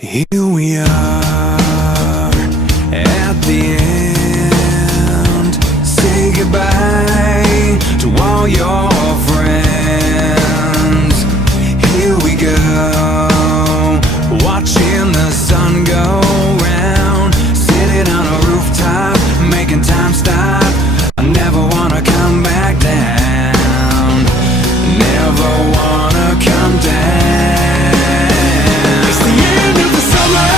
Here we are at the end. Say goodbye to all your friends. Here we go, watching the sun go round. Sitting on a rooftop, making time stop. I never wanna come back down. Never wanna come down. It's the end of the summer.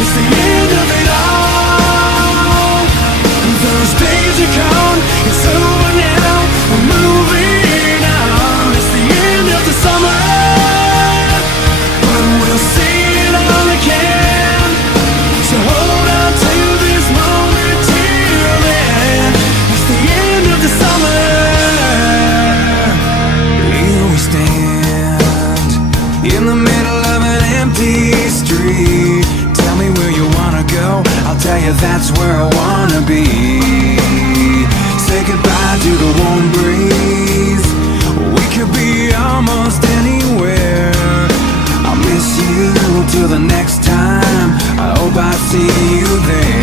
It's the end of it all. Those days are gone. It's over now. We're moving on. It's the end of the summer, but we'll see it all again. So hold on to this moment till then. It's the end of the summer. Here we stand in the middle of an empty street. Tell me where you wanna go, I'll tell you that's where I wanna be. Say goodbye to the warm breeze. We could be almost anywhere. I'll miss you till the next time. I hope I see you there.